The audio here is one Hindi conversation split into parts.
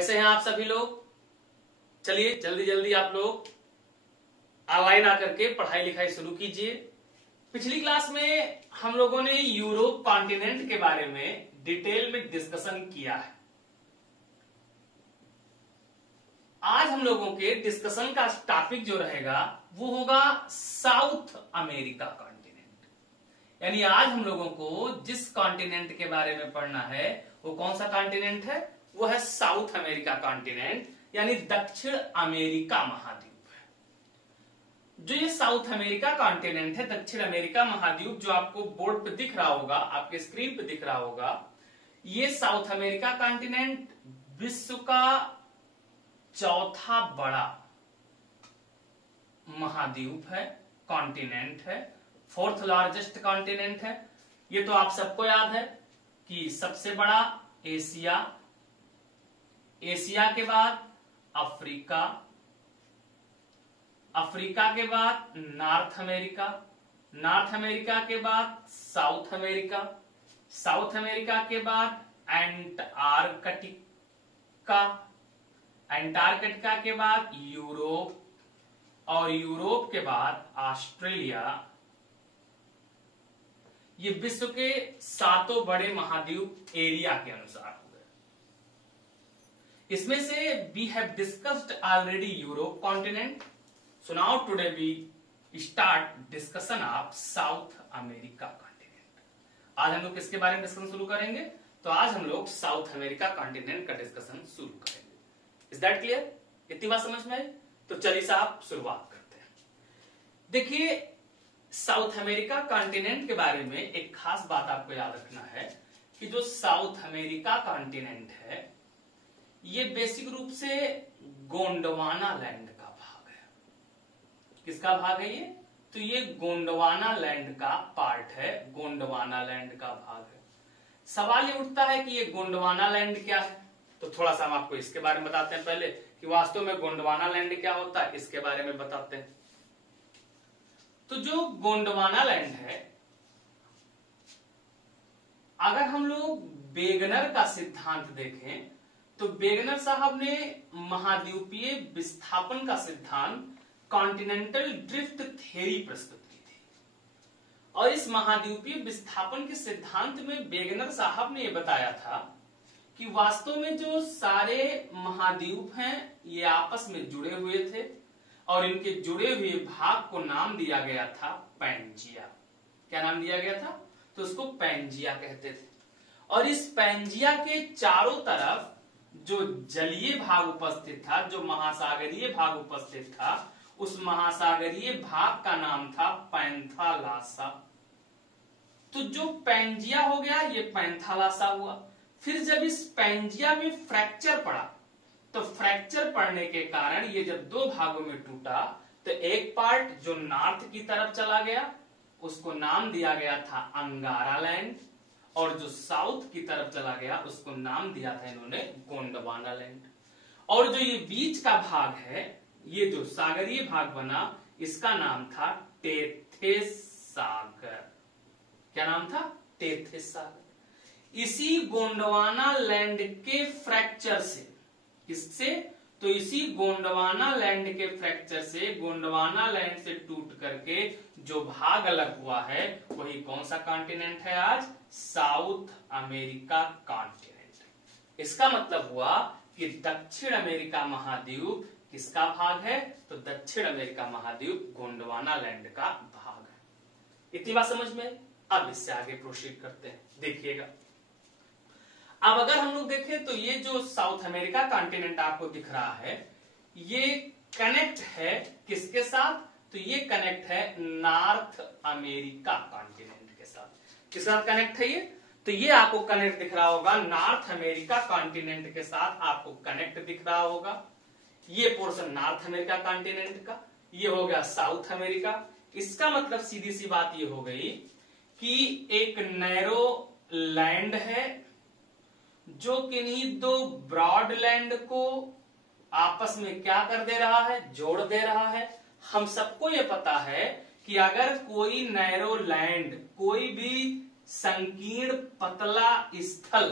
कैसे हैं आप सभी लोग। चलिए जल्दी जल्दी आप लोग ऑनलाइन आकर के पढ़ाई लिखाई शुरू कीजिए। पिछली क्लास में हम लोगों ने यूरोप कॉन्टिनेंट के बारे में डिटेल में डिस्कशन किया है। आज हम लोगों के डिस्कशन का टॉपिक जो रहेगा वो होगा साउथ अमेरिका कॉन्टिनेंट। यानी आज हम लोगों को जिस कॉन्टिनेंट के बारे में पढ़ना है वो कौन सा कॉन्टिनेंट है, वो है साउथ अमेरिका कॉन्टिनेंट, यानी दक्षिण अमेरिका महाद्वीप है। जो ये साउथ अमेरिका कॉन्टिनेंट है, दक्षिण अमेरिका महाद्वीप, जो आपको बोर्ड पे दिख रहा होगा, आपके स्क्रीन पे दिख रहा होगा, ये साउथ अमेरिका कॉन्टिनेंट विश्व का चौथा बड़ा महाद्वीप है, कॉन्टिनेंट है, फोर्थ लार्जेस्ट कॉन्टिनेंट है। ये तो आप सबको याद है कि सबसे बड़ा एशिया, एशिया के बाद अफ्रीका, अफ्रीका के बाद नॉर्थ अमेरिका, नॉर्थ अमेरिका के बाद साउथ अमेरिका, साउथ अमेरिका के बाद एंटार्कटिका, एंटार्कटिका के बाद यूरोप, और यूरोप के बाद ऑस्ट्रेलिया। ये विश्व के 7 बड़े महाद्वीप एरिया के अनुसार हो गए। इसमें से we have discussed already Europe continent, so now today we start discussion of South America continent. आज हम लोग किसके बारे में डिस्कशन शुरू करेंगे, तो आज हम लोग साउथ अमेरिका कॉन्टिनेंट का डिस्कशन शुरू करेंगे। Is that clear? इतनी बात समझ में आई? तो चलिए साहब शुरुआत करते हैं। देखिए, साउथ अमेरिका कॉन्टिनेंट के बारे में एक खास बात आपको याद रखना है कि जो साउथ अमेरिका कॉन्टिनेंट है ये बेसिक रूप से गोंडवाना लैंड का भाग है। किसका भाग है ये? तो ये गोंडवाना लैंड का पार्ट है, गोंडवाना लैंड का भाग है। सवाल ये उठता है कि ये गोंडवाना लैंड क्या है, तो थोड़ा सा हम आपको इसके बारे में बताते हैं पहले कि वास्तव में गोंडवाना लैंड क्या होता है, इसके बारे में बताते हैं। तो जो गोंडवाना लैंड है, अगर हम लोग वेगनर का सिद्धांत देखें तो वेगनर साहब ने महाद्वीपीय विस्थापन का सिद्धांत कॉन्टिनेंटल ड्रिफ्ट थ्योरी प्रस्तुत की थी। और इस महाद्वीपीय विस्थापन के सिद्धांत में वेगनर साहब ने यह बताया था कि वास्तव में जो सारे महाद्वीप हैं ये आपस में जुड़े हुए थे और इनके जुड़े हुए भाग को नाम दिया गया था पैंजिया। क्या नाम दिया गया था? तो उसको पैंजिया कहते थे। और इस पैंजिया के चारों तरफ जो जलीय भाग उपस्थित था, जो महासागरीय भाग उपस्थित था, उस महासागरीय भाग का नाम था पैंथालासा। तो जो पैंजिया हो गया ये पैंथालासा हुआ। फिर जब इस पैंजिया में फ्रैक्चर पड़ा, तो फ्रैक्चर पड़ने के कारण ये जब 2 भागों में टूटा तो एक पार्ट जो नॉर्थ की तरफ चला गया उसको नाम दिया गया था अंगारा लैंड, और जो साउथ की तरफ चला गया उसको नाम दिया था इन्होंने गोंडवाना लैंड। और जो ये बीच का भाग है, ये जो सागरीय भाग बना, इसका नाम था टेथेस सागर। क्या नाम था? टेथेस सागर। इसी गोंडवाना लैंड के फ्रैक्चर से, किससे? तो इसी गोंडवाना लैंड के फ्रैक्चर से, गोंडवाना लैंड से टूट करके जो भाग अलग हुआ है वही कौन सा कॉन्टिनेंट है आज? South America continent. इसका मतलब हुआ कि दक्षिण अमेरिका महाद्वीप किसका भाग है? तो दक्षिण अमेरिका महाद्वीप गोंडवाना लैंड का भाग है। इतनी बात समझ में? अब इससे आगे प्रोसीड करते हैं। देखिएगा, अब अगर हम लोग देखें तो ये जो साउथ अमेरिका कॉन्टिनेंट आपको दिख रहा है ये कनेक्ट है किसके साथ? तो ये कनेक्ट है नॉर्थ अमेरिका कॉन्टिनेंट के साथ। किसके साथ कनेक्ट है ये? तो ये आपको कनेक्ट दिख रहा होगा नॉर्थ अमेरिका कॉन्टिनेंट के साथ, आपको कनेक्ट दिख रहा होगा। ये पोर्शन नॉर्थ अमेरिका कॉन्टिनेंट का, ये हो गया साउथ अमेरिका। इसका मतलब सीधी सी बात ये हो गई कि एक नैरो लैंड है जो किन्हीं 2 ब्रॉड लैंड को आपस में क्या कर दे रहा है? जोड़ दे रहा है। हम सबको ये पता है कि अगर कोई नैरो लैंड, कोई भी संकीर्ण पतला स्थल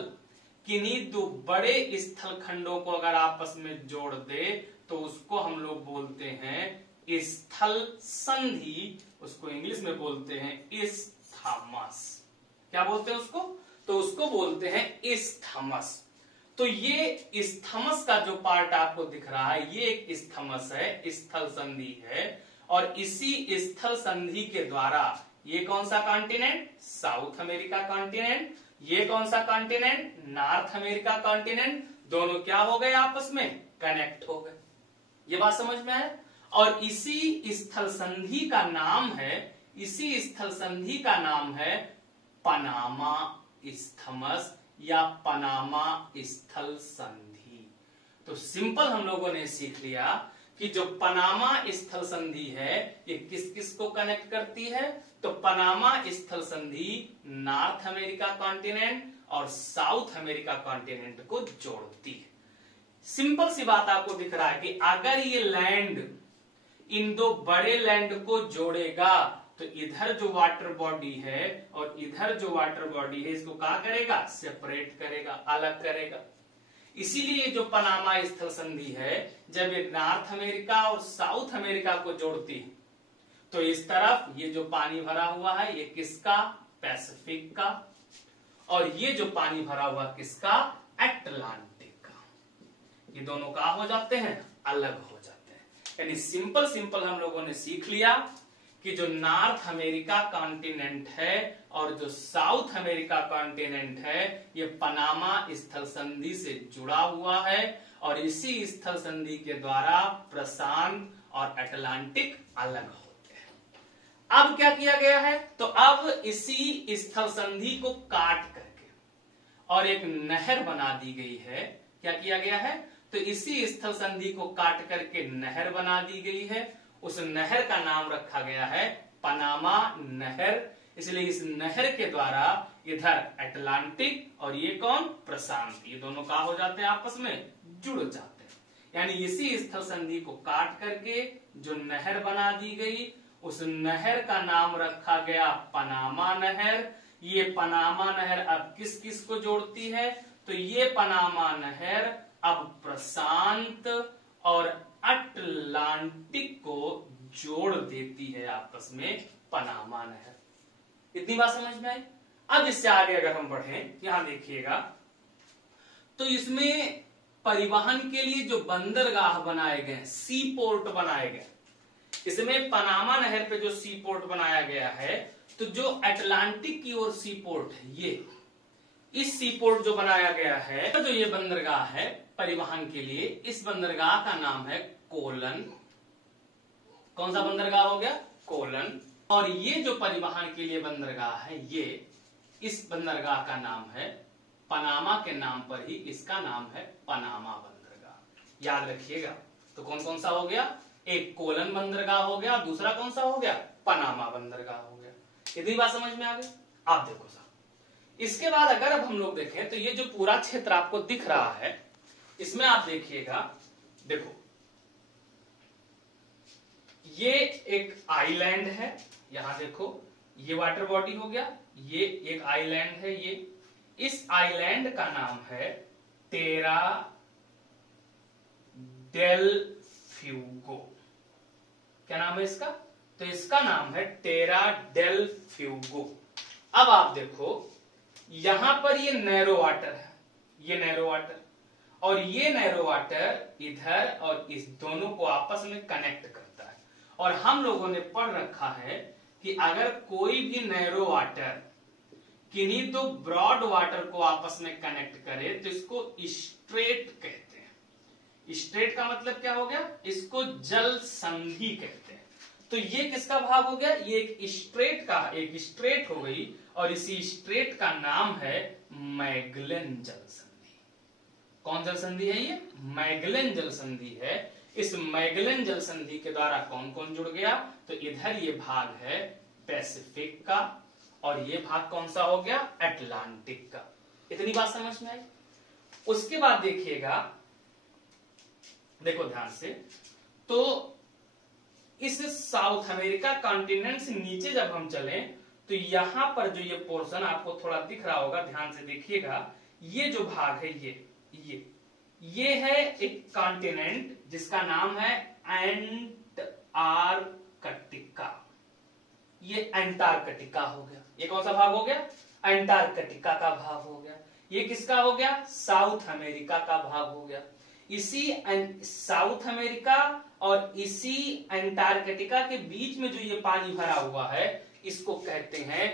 किन्हीं दो बड़े स्थल खंडों को अगर आपस में जोड़ दे तो उसको हम लोग बोलते हैं स्थल संधि, उसको इंग्लिश में बोलते हैं इस्थमस। क्या बोलते हैं उसको? तो उसको बोलते हैं इस्थमस। तो ये इस्थमस का जो पार्ट आपको दिख रहा है ये एक इस्थमस है, स्थल संधि है, और इसी स्थल संधि के द्वारा ये कौन सा कॉन्टिनेंट? South America continent. ये कौन सा कॉन्टिनेंट? North America continent. दोनों क्या हो गए? आपस में कनेक्ट हो गए। ये बात समझ में है? और इसी स्थल संधि का नाम है, इसी स्थल संधि का नाम है पनामा इस्थमस या पनामा स्थल संधि। तो सिंपल हम लोगों ने सीख लिया कि जो पनामा स्थल संधि है ये किस किस को कनेक्ट करती है? तो पनामा स्थल संधि नॉर्थ अमेरिका कॉन्टिनेंट और साउथ अमेरिका कॉन्टिनेंट को जोड़ती है। सिंपल सी बात आपको दिख रहा है कि अगर ये लैंड इन दो बड़े लैंड को जोड़ेगा तो इधर जो वाटर बॉडी है और इधर जो वाटर बॉडी है इसको क्या करेगा? सेपरेट करेगा, अलग करेगा। इसीलिए जो पनामा स्थल संधि है जब ये नॉर्थ अमेरिका और साउथ अमेरिका को जोड़ती है तो इस तरफ ये जो पानी भरा हुआ है ये किसका? पैसिफिक का, और ये जो पानी भरा हुआ किसका? अटलांटिक का। ये दोनों का हो जाते हैं? अलग हो जाते हैं। यानी सिंपल हम लोगों ने सीख लिया कि जो नॉर्थ अमेरिका कॉन्टिनेंट है और जो साउथ अमेरिका कॉन्टिनेंट है ये पनामा स्थल संधि से जुड़ा हुआ है, और इसी स्थल संधि के द्वारा प्रशांत और अटलांटिक अलग होते हैं। अब क्या किया गया है? तो अब इसी स्थल संधि को काट करके और एक नहर बना दी गई है। क्या किया गया है? तो इसी स्थल संधि को काट करके नहर बना दी गई है। उस नहर का नाम रखा गया है पनामा नहर। इसलिए इस नहर के द्वारा इधर अटलांटिक और ये कौन? प्रशांत। ये दोनों का हो जाते हैं? आपस में जुड़ जाते हैं। यानी इसी स्थल संधि को काट करके जो नहर बना दी गई उस नहर का नाम रखा गया पनामा नहर। ये पनामा नहर अब किस किस को जोड़ती है? तो ये पनामा नहर अब प्रशांत और अटलांटिक को जोड़ देती है आपस में, पनामा नहर। इतनी बात समझ में आई? अब इससे आगे अगर हम बढ़ें, यहां देखिएगा तो इसमें परिवहन के लिए जो बंदरगाह बनाए गए, सी पोर्ट बनाए गए, इसमें पनामा नहर पे जो सी पोर्ट बनाया गया है तो जो अटलांटिक की ओर सी पोर्ट है ये, इस सी पोर्ट जो बनाया गया है तो जो ये बंदरगाह है परिवहन के लिए, इस बंदरगाह का नाम है कोलन। कौन सा बंदरगाह हो गया? कोलन। और ये जो परिवहन के लिए बंदरगाह है ये, इस बंदरगाह का नाम है पनामा के नाम पर ही इसका नाम है पनामा बंदरगाह। याद रखिएगा। तो कौन कौन सा हो गया? एक कोलन बंदरगाह हो गया, दूसरा कौन सा हो गया? पनामा बंदरगाह हो गया। इतनी बात समझ में आ गई? आप देखो साहब, इसके बाद अगर अब हम लोग देखें तो ये जो पूरा क्षेत्र आपको दिख रहा है इसमें आप देखिएगा, देखो ये एक आइलैंड है, यहां देखो ये वाटर बॉडी हो गया, ये एक आइलैंड है। ये इस आइलैंड का नाम है टेरा डेल फ्यूगो। क्या नाम है इसका? तो इसका नाम है टेरा डेल फ्यूगो। अब आप देखो यहां पर ये नैरो वाटर है, ये नैरो वाटर, और ये नैरो वाटर इधर और इस दोनों को आपस में कनेक्ट करता है। और हम लोगों ने पढ़ रखा है कि अगर कोई भी नैरो वाटर किन्हीं दो ब्रॉड वाटर को आपस में कनेक्ट करे तो इसको स्ट्रेट कहते हैं। स्ट्रेट का मतलब क्या हो गया? इसको जल संधि कहते हैं। तो ये किसका भाग हो गया? ये एक स्ट्रेट का, एक स्ट्रेट हो गई, और इसी स्ट्रेट का नाम है मैगेलन जल संधि। कौन जल संधि है ये? मैगेलन जल संधि है। इस मैगेलन जल संधि के द्वारा कौन कौन जुड़ गया? तो इधर ये भाग है पैसिफिक का, और ये भाग कौन सा हो गया? अटलांटिक का। इतनी बात समझ में आई? उसके बाद देखिएगा, देखो ध्यान से, तो इस साउथ अमेरिका कॉन्टिनेंट से नीचे जब हम चलें तो यहां पर जो ये पोर्शन आपको थोड़ा दिख रहा होगा, ध्यान से देखिएगा, ये जो भाग है ये है एक कॉन्टिनेंट जिसका नाम है एंटार्कटिका। ये एंटार्कटिका हो गया। ये कौन सा भाग हो गया? एंटार्कटिका का भाग हो गया। ये किसका हो गया? साउथ अमेरिका का भाग हो गया। इसी साउथ अमेरिका और इसी एंटार्कटिका के बीच में जो ये पानी भरा हुआ है इसको कहते हैं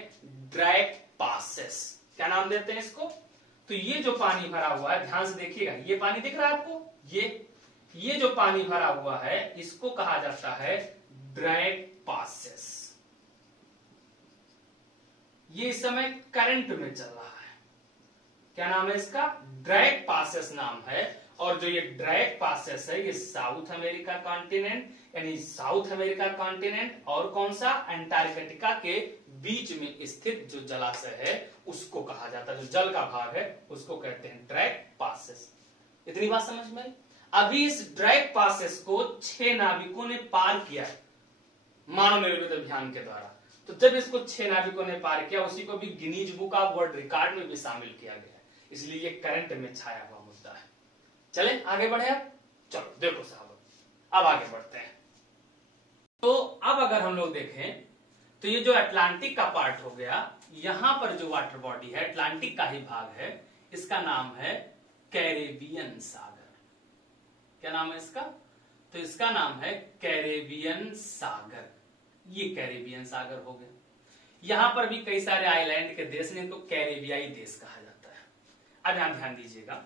ड्रैक पासेस। क्या नाम देते हैं इसको? तो ये जो पानी भरा हुआ है, ध्यान से देखिएगा, ये पानी दिख रहा है आपको? ये जो पानी भरा हुआ है इसको कहा जाता है ड्रैक पासेस। ये इस समय करंट में चल रहा है। क्या नाम है इसका? ड्रैक पासेस नाम है। और जो ये ड्रैक पासेस है ये साउथ अमेरिका कॉन्टिनेंट, यानी साउथ अमेरिका कॉन्टिनेंट और कौन सा? अंटार्कटिका के बीच में स्थित जो जलाशय है उसको कहा जाता है, जो जल का भाग है उसको कहते हैं ड्रैक पासेस। इतनी बात समझ में? अभी इस ड्रैक पासेस को 6 नाविकों ने पार किया है मानव निर्मित अभियान के द्वारा। तो जब इसको 6 नाविकों ने पार किया, उसी को भी Guinness book of world record में भी शामिल किया गया है, इसलिए ये करंट में छाया हुआ मुद्दा है। चलें आगे बढ़े अब। चलो देखो साहब, अब आगे बढ़ते हैं। तो अब अगर हम लोग देखें तो ये जो अटलांटिक का पार्ट हो गया, यहां पर जो वाटर बॉडी है अटलांटिक का ही भाग है, इसका नाम है कैरेबियन सागर। क्या नाम है इसका? तो इसका नाम है कैरेबियन सागर। ये कैरेबियन सागर हो गया। यहां पर भी कई सारे आइलैंड के देश ने तो कैरेबियाई देश कहा जाता है। अब यहां ध्यान दीजिएगा,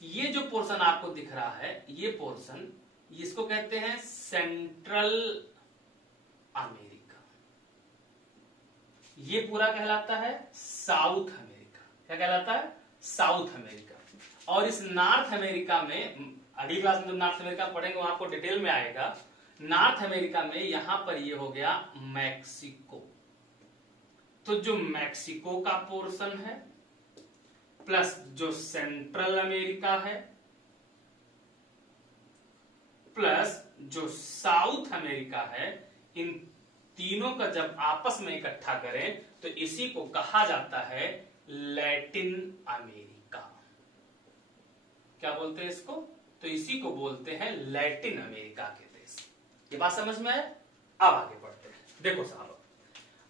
ये जो पोर्शन आपको दिख रहा है ये पोर्शन, इसको कहते हैं सेंट्रल अमेरिका। ये पूरा कहलाता है साउथ अमेरिका। क्या कहलाता है? South America. और इस नॉर्थ अमेरिका में, अगली क्लास में जब नॉर्थ अमेरिका पढ़ेंगे वहां आपको डिटेल में आएगा। नॉर्थ अमेरिका में यहां पर ये हो गया मैक्सिको। तो जो मैक्सिको का पोर्शन है प्लस जो सेंट्रल अमेरिका है प्लस जो साउथ अमेरिका है, इन तीनों का जब आपस में इकट्ठा करें तो इसी को कहा जाता है लैटिन अमेरिका। क्या बोलते हैं इसको? तो इसी को बोलते हैं लैटिन अमेरिका के देश। ये बात समझ में आया? अब आगे बढ़ते हैं। देखो साहब,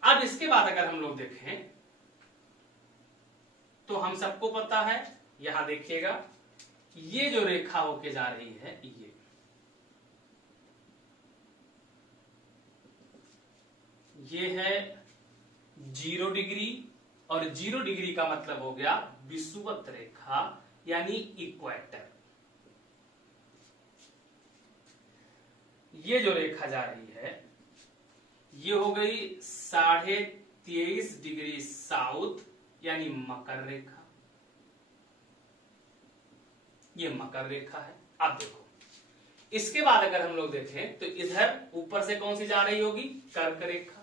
अब इसके बाद अगर हम लोग देखें तो हम सबको पता है, यहां देखिएगा, ये जो रेखा होके जा रही है ये है 0 डिग्री, और 0 डिग्री का मतलब हो गया विषुवत रेखा यानी इक्वेटर। ये जो रेखा जा रही है ये हो गई 23.5 डिग्री साउथ यानी मकर रेखा। ये मकर रेखा है। अब देखो, इसके बाद अगर हम लोग देखें तो इधर ऊपर से कौन सी जा रही होगी? कर्क रेखा।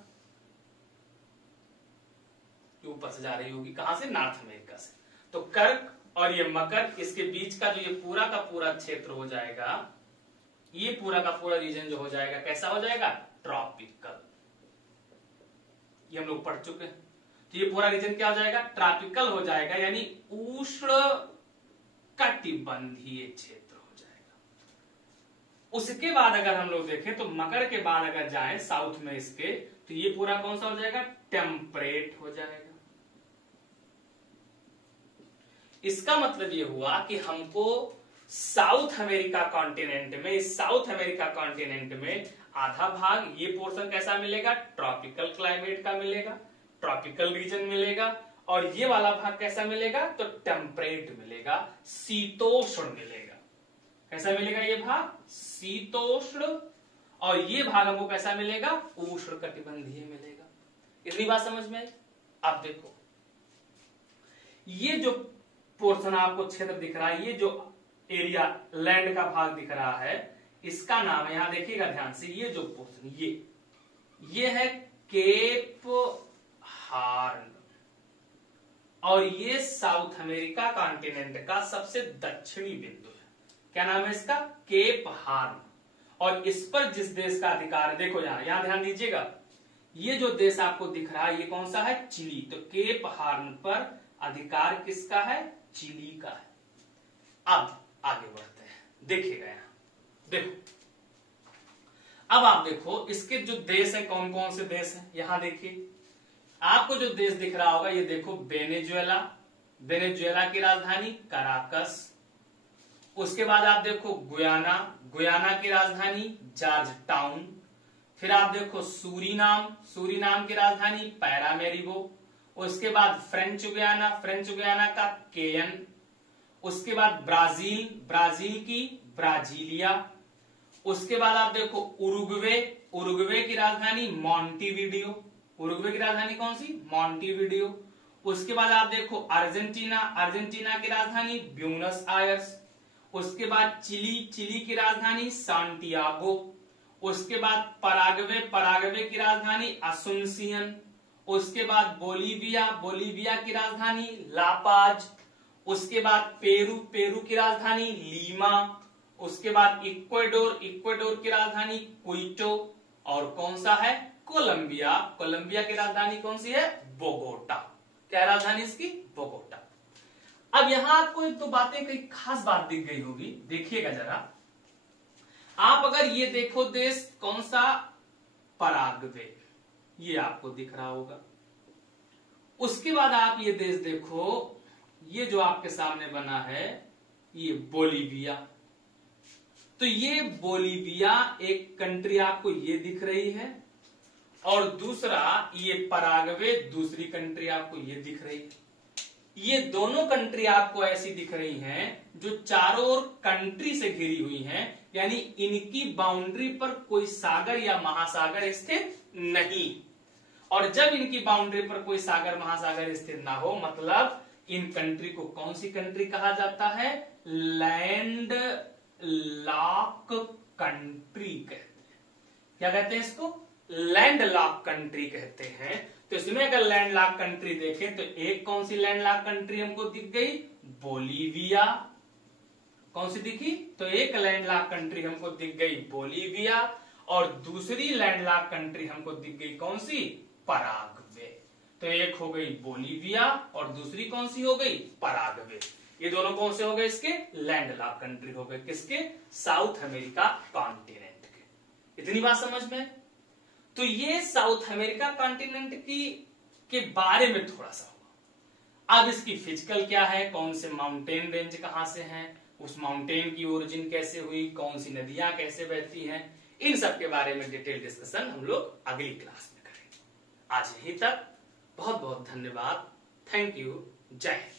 ऊपर से जा रही होगी कहां से? नॉर्थ अमेरिका से। तो कर्क और ये मकर, इसके बीच का जो ये पूरा का पूरा क्षेत्र हो जाएगा, ये पूरा का पूरा रीजन जो हो जाएगा कैसा हो जाएगा? ट्रॉपिकल। ये हम लोग पढ़ चुके हैं। तो ये पूरा रीजन क्या हो जाएगा? ट्रॉपिकल हो जाएगा, यानी उष्ण कटिबंधीय क्षेत्र हो जाएगा। उसके बाद अगर हम लोग देखें तो मकर के बाद अगर जाएं साउथ में इसके, तो ये पूरा कौन सा हो जाएगा? टेम्परेट हो जाएगा। इसका मतलब ये हुआ कि हमको साउथ अमेरिका कॉन्टिनेंट में, इस साउथ अमेरिका कॉन्टिनेंट में आधा भाग, ये पोर्शन कैसा मिलेगा? ट्रॉपिकल क्लाइमेट का मिलेगा, ट्रॉपिकल रीजन मिलेगा। और ये वाला भाग कैसा मिलेगा? तो टेम्परेट मिलेगा, शीतोष्ण मिलेगा। कैसा मिलेगा ये भाग? शीतोष्ण। और ये भाग हमको कैसा मिलेगा? उष्ण कटिबंधीय मिलेगा। इतनी बात समझ में आई? आप देखो, ये जो पोर्शन आपको क्षेत्र दिख रहा है, ये जो एरिया लैंड का भाग दिख रहा है, इसका नाम है, यहां देखिएगा ध्यान से, ये जो पोर्शन ये है केप हार्न। और ये साउथ अमेरिका कॉन्टिनेंट का सबसे दक्षिणी बिंदु है। क्या नाम है इसका? Cape Horn. और इस पर जिस देश का अधिकार है, देखो यहां ध्यान दीजिएगा, ये जो देश आपको दिख रहा है ये कौन सा है? चिली। तो केप हार्न पर अधिकार किसका है? चिली का है। अब आगे बढ़ते हैं, देखिएगा यहां, देखो अब आप देखो इसके जो देश है कौन कौन से देश हैं, यहां देखिए आपको जो देश दिख रहा होगा, ये देखो वेनेजुएला, वेनेजुएला की राजधानी कराकस। उसके बाद आप देखो गुयाना, गुयाना की राजधानी जॉर्ज टाउन। फिर आप देखो सूरीनाम, सूरीनाम की राजधानी पैरामेरिबो। उसके बाद फ्रेंच गुयाना, फ्रेंच गुयाना का केयन। उसके बाद ब्राजील, ब्राजील की ब्राजीलिया। उसके बाद आप देखो उरुग्वे, उरुग्वे की राजधानी मॉन्टेविडियो, उरुग्वे की राजधानी कौन सी, मॉन्टेविडियो। उसके बाद आप देखो अर्जेंटीना, अर्जेंटीना की राजधानी ब्यूनस आयर्स। उसके बाद चिली, चिली की राजधानी सांटियागो। उसके बाद पराग्वे, पराग्वे की राजधानी असुनसियन। उसके बाद बोलीविया, बोलीविया की राजधानी लापाज। उसके बाद पेरू, पेरू की राजधानी लीमा। उसके बाद इक्वेडोर, इक्वेडोर की राजधानी क्विटो। और कौन सा है, कोलंबिया, कोलंबिया की राजधानी कौन सी है, बोगोटा। क्या राजधानी इसकी, बोगोटा। अब यहां आपको एक दो बातें, कई खास बात दिख गई होगी, देखिएगा जरा। आप अगर ये देखो देश कौन सा, पराग्वे, ये आपको दिख रहा होगा। उसके बाद आप ये देश देखो, ये जो आपके सामने बना है ये बोलीविया। तो ये बोलीविया एक कंट्री आपको ये दिख रही है, और दूसरा ये पराग्वे दूसरी कंट्री आपको ये दिख रही है। ये दोनों कंट्री आपको ऐसी दिख रही हैं जो चारों ओर कंट्री से घिरी हुई हैं, यानी इनकी बाउंड्री पर कोई सागर या महासागर स्थित नहीं। और जब इनकी बाउंड्री पर कोई सागर महासागर स्थित ना हो, मतलब इन कंट्री को कौन सी कंट्री कहा जाता है, लैंड लॉक कंट्री कहते हैं। क्या कहते हैं इसको, लैंड लॉक कंट्री कहते हैं। तो इसमें अगर लैंड लॉक कंट्री देखें तो एक कौन सी लैंड लॉक कंट्री हमको दिख गई, बोलीविया। कौन सी दिखी, तो एक लैंड लॉक कंट्री हमको दिख गई बोलीविया, और दूसरी लैंड लॉक कंट्री हमको दिख गई कौन सी, पराग्वे। तो एक हो गई बोलीविया और दूसरी कौन सी हो गई, पराग्वे। ये दोनों कौन से हो गए, इसके लैंड लॉक कंट्री हो गए, किसके, साउथ अमेरिका कॉन्टिनेंट के। इतनी बात समझ में। तो ये साउथ अमेरिका कॉन्टिनेंट की के बारे में थोड़ा सा हुआ। अब इसकी फिजिकल क्या है, कौन से माउंटेन रेंज कहां से हैं, उस माउंटेन की ओरिजिन कैसे हुई, कौन सी नदियां कैसे बहती हैं, इन सब के बारे में डिटेल डिस्कशन हम लोग अगली क्लास में करेंगे। आज यहीं तक, बहुत बहुत धन्यवाद, थैंक यू, जय हिंद।